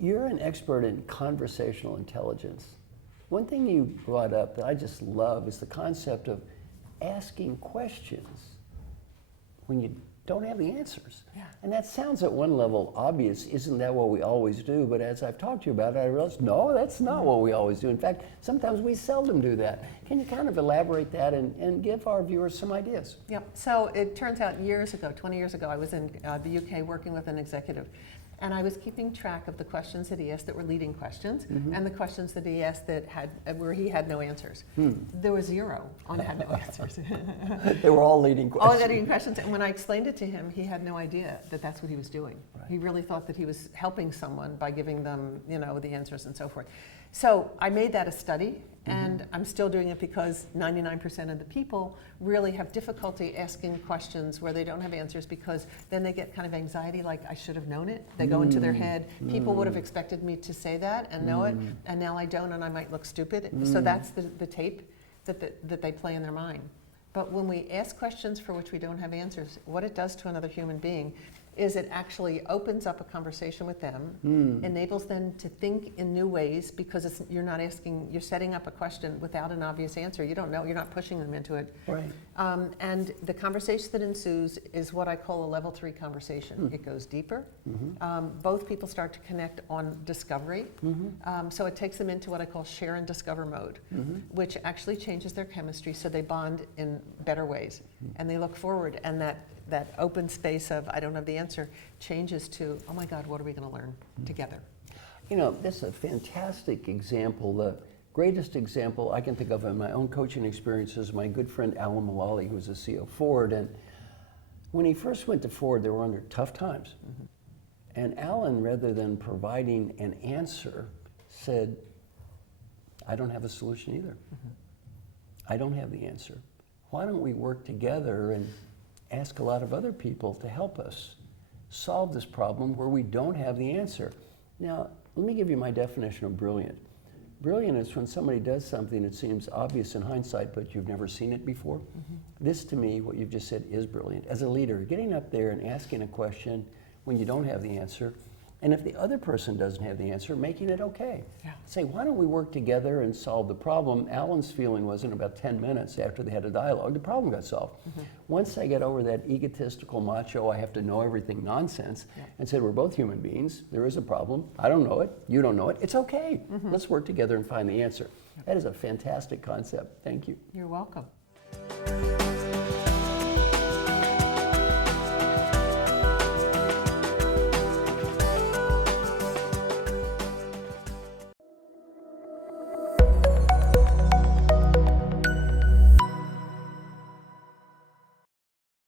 you're an expert in conversational intelligence. One thing you brought up that I just love is the concept of asking questions when you don't have the answers. Yeah. And that sounds at one level obvious. Isn't that what we always do? But as I've talked to you about it, I realized, no, that's not what we always do. In fact, sometimes we seldom do that. Can you kind of elaborate that and give our viewers some ideas? Yep. So it turns out years ago, 20 years ago, I was in the UK working with an executive. And I was keeping track of the questions that he asked that were leading questions, and the questions that he asked that where he had no answers. There was zero on had no answers. They were all leading questions. All leading questions. And when I explained it to him, he had no idea that that's what he was doing. Right. He really thought that he was helping someone by giving them, the answers and so forth. So I made that a study, and I'm still doing it because 99% of the people really have difficulty asking questions where they don't have answers, because then they get kind of anxiety, like, I should have known it. They go into their head, people would have expected me to say that and know it, and now I don't, and I might look stupid. So that's the tape that they play in their mind. But when we ask questions for which we don't have answers, what it does to another human being is it actually opens up a conversation with them, enables them to think in new ways, because you're setting up a question without an obvious answer. You don't know, you're not pushing them into it. Right. And the conversation that ensues is what I call a level 3 conversation. It goes deeper. Both people start to connect on discovery. So it takes them into what I call share and discover mode, which actually changes their chemistry so they bond in better ways. And they look forward, and that open space of I don't have the answer changes to, oh my God, what are we going to learn together? This is a fantastic example. The greatest example I can think of in my own coaching experiences, my good friend Alan Mulally, who was the CEO of Ford. And when he first went to Ford, they were under tough times. And Alan, rather than providing an answer, said, I don't have a solution either. I don't have the answer. Why don't we work together and ask a lot of other people to help us solve this problem where we don't have the answer? Now, let me give you my definition of brilliant. Brilliant is when somebody does something that seems obvious in hindsight, but you've never seen it before. This, to me, what you've just said, is brilliant. As a leader, getting up there and asking a question when you don't have the answer, and if the other person doesn't have the answer, making it okay. Yeah. Say, why don't we work together and solve the problem? Alan's feeling was in about 10 minutes after they had a dialogue, the problem got solved. Once I get over that egotistical macho, I have to know everything nonsense, and said, we're both human beings, there is a problem, I don't know it, you don't know it, it's okay. Let's work together and find the answer. That is a fantastic concept. Thank you. You're welcome.